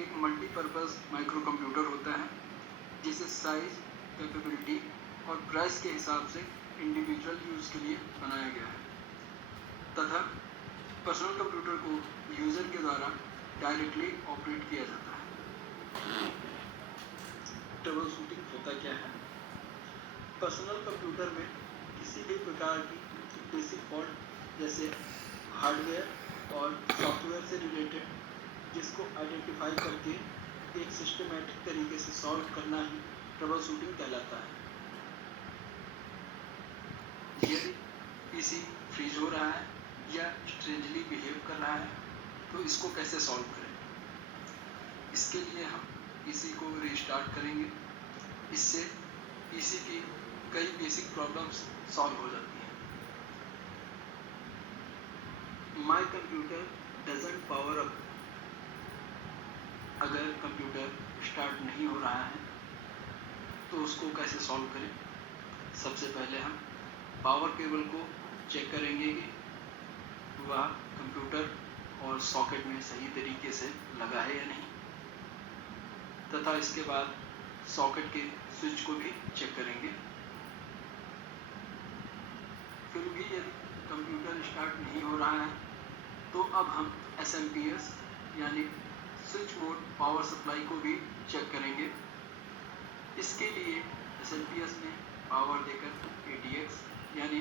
एक multipurpose micro computer होता है जिसे साइज, कैपेबिलिटी और प्राइस के हिसाब से इंडिविजुअल यूज़ के लिए बनाया गया है तथा पर्सनल कंप्यूटर को यूज़र के द्वारा डायरेक्टली ऑपरेट किया जाता है। ट्रबल शूटिंग होता क्या है? पर्सनल कंप्यूटर में किसी भी प्रकार की बेसिक फॉल्ट जैसे हार्डवेयर और सॉफ्टवेयर से रिलेटेड जिसको आइडेंटिफाई करके एक सिस्टमैटिक तरीके से सॉल्व करना ही ट्रबल शूटिंग कहलाता है। यदि पीसी फ्रीज हो रहा है या स्ट्रेंजली बिहेव कर रहा है तो इसको कैसे सॉल्व करें? इसके लिए हम पीसी को रीस्टार्ट करेंगे। इससे पीसी की कई बेसिक प्रॉब्लम्स सॉल्व हो जाती हैं। My computer doesn't power up. अगर कंप्यूटर स्टार्ट नहीं हो रहा है तो उसको कैसे सॉल्व करें? सबसे पहले हम पावर केबल को चेक करेंगे कि वह कंप्यूटर और सॉकेट में सही तरीके से लगा है या नहीं, तथा इसके बाद सॉकेट के स्विच को भी चेक करेंगे। फिर भी यदि कंप्यूटर स्टार्ट नहीं हो रहा है तो अब हम SMPS यानी स्विच मोड पावर सप्लाई को भी चेक करेंगे। इसके लिए SMPS में पावर देकर ATX यानी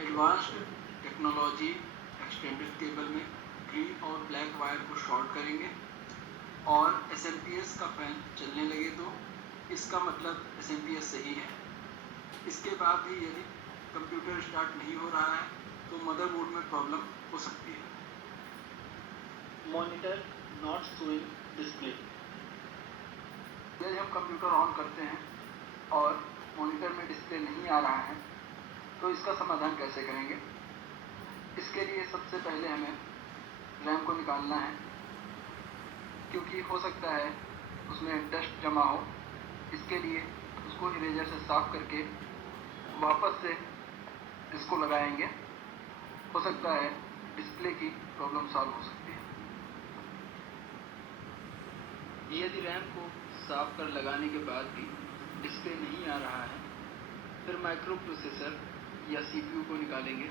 एडवांस्ड टेक्नोलॉजी एक्सटेंडेड केबल में ग्रीन और ब्लैक वायर को शॉर्ट करेंगे और SMPS का फैन चलने लगे तो इसका मतलब SMPS सही है। इसके बाद भी यदि कंप्यूटर स्टार्ट नहीं हो रहा है तो मदरबोर्ड में प्रॉब्लम हो सकती है। Monitor not showing display. यदि हम कंप्यूटर ऑन करते हैं और मॉनिटर में डिस्प्ले नहीं आ रहा है तो इसका समाधान कैसे करेंगे? इसके लिए सबसे पहले हमें रैम को निकालना है, क्योंकि हो सकता है उसमें डस्ट जमा हो। इसके लिए उसको इरेजर से साफ करके वापस से इसको लगाएंगे। हो सकता है डिस्प्ले की प्रॉब्लम सॉल्व हो सकती है। यदि रैम को साफ कर लगाने के बाद भी डिस्प्ले नहीं आ रहा है फिर माइक्रो प्रोसेसर या CPU को निकालेंगे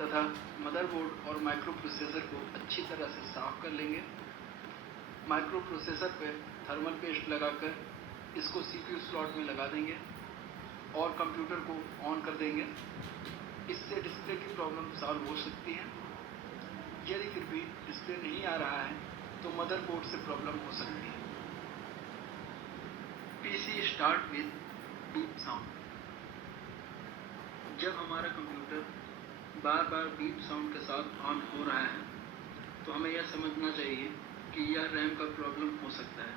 तथा मदरबोर्ड और माइक्रो प्रोसेसर को अच्छी तरह से साफ कर लेंगे। माइक्रो प्रोसेसर पर थर्मल पेस्ट लगाकर इसको CPU स्लॉट में लगा देंगे और कंप्यूटर को ऑन कर देंगे। इससे डिस्प्ले की प्रॉब्लम सॉल्व हो सकती है। यदि फिर भी डिस्प्ले नहीं आ रहा है तो मदरबोर्ड से प्रॉब्लम हो सकती है। PC start with beep sound. जब हमारा कंप्यूटर बार बार बीप साउंड के साथ ऑन हो रहा है तो हमें यह समझना चाहिए कि यह रैम का प्रॉब्लम हो सकता है।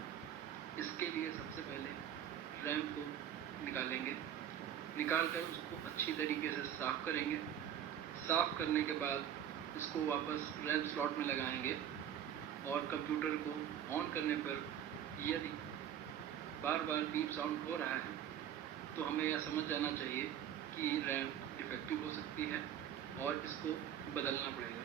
इसके लिए सबसे पहले रैम को निकालेंगे। निकालकर उसको अच्छी तरीके से साफ करेंगे। साफ करने के बाद उसको वापस रैम स्लॉट में लगाएंगे और कंप्यूटर को ऑन करने पर यदि बार बार बीप साउंड हो रहा है तो हमें यह समझ जाना चाहिए कि रैम डिफेक्टिव हो सकती है और इसको बदलना पड़ेगा।